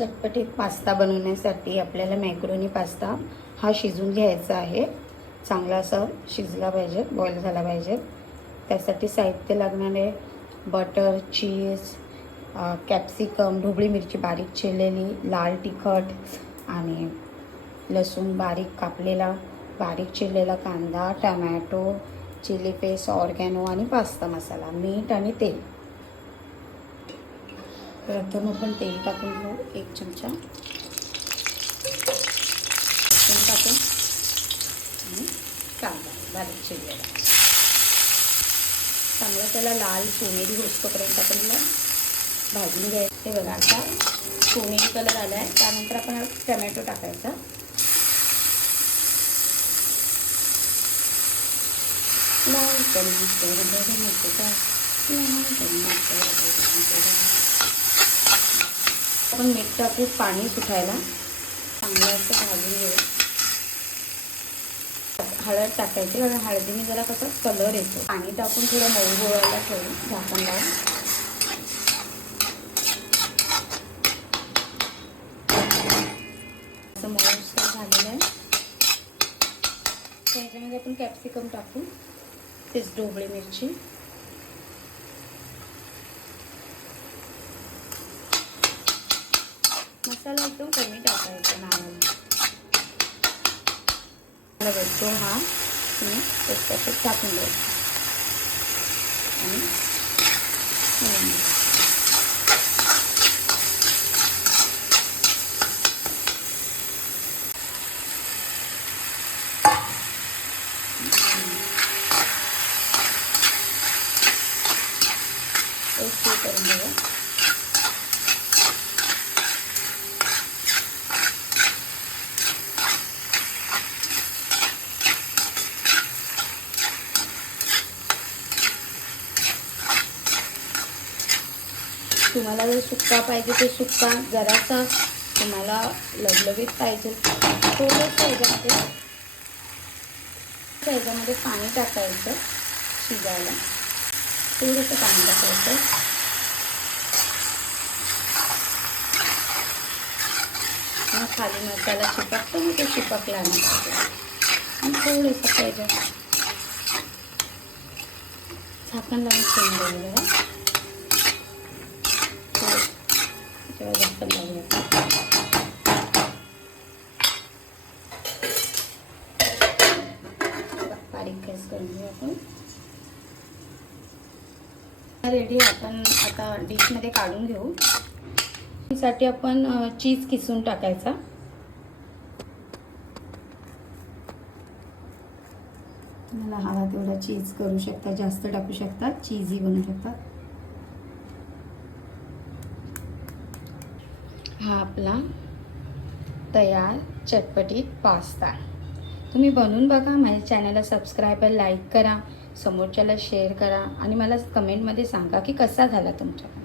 चटपटीत पास्ता बनवण्यासाठी आपल्याला मॅक्रोनी पास्ता हा शिजून घ्यायचा आहे। चांगला असा शिजला पाहिजे, बॉईल झाला पाहिजे। त्यासाठी साहित्य लागणारे बटर, चीज, कॅप्सिकम, ढोबळी मिरची बारीक चिरलेली, लाल तिखट आणि लसूण बारीक कापलेला, बारीक चिरलेला कांदा, टमॅटो, चिली पेस्ट, ऑर्गॅनो आणि पास्ता मसाला, मीठ आणि तेल। प्रथम आपण तेल टाकून घेऊ, 1 चमचा तेल टाकून आणि कांदा बारीक चिरलेला चांगला त्याला लाल सोनेरी होईपर्यंत आपल्याला भाजून घ्यायचं। हे बघा आता सोनेरी कलर आला आहे, त्यानंतर आपण टमॅटो टाकायचा। लाल आपण मीठ टाकू, पाणी सुटायला चांगलं असं भाजून घेऊ। हळद टाकायची, कारण हळदीने जरा कसा कलर येतो। पाणी टाकून थोडं मऊ गोळायला ठेवू, झाकण लावून। असं मऊसर झालेलं आहे, त्याच्यामध्ये आपण कॅप्सिकम टाकू, तेच ढोबळी मिरची, मसाला एकदम कमी टाकायचा, नारळ भेटतो हा तुम्ही त्याच्यात टाकून द्यायचा आणि करून घेऊ। तुम्हाला जर सुक्का पाहिजे तर सुक्का, जरासा तुम्हाला लवलवीत पाहिजे थोडंसं ह्याच्यामध्ये पाणी टाकायचं, शिजायला थोडंसं पाणी टाकायचं। मग खाली मसाला चिपकतो, मग ते चिपकला नाही पाहिजे आणि थोडंसं पाहिजे झाकण लावून ठेवून द्यायला जरा। झाकण लावूया, बारीक गॅस करून घेऊ आपण। रेडी, आपण आता डिशमध्ये काढून घेऊ। साठी आपण चीज किसून टाकायचा। मला हवा तेवढा चीज करू शकता, जास्त टाकू शकता, चीजही बनवू शकता। हा आपला तयार चटपटीत पास्ता। तुम्ही बनवून बघा, माझ्या चॅनलला सबस्क्राईब, लाईक करा, समोरच्याला शेअर करा आणि मला कमेंटमध्ये सांगा की कसा झाला तुमचा।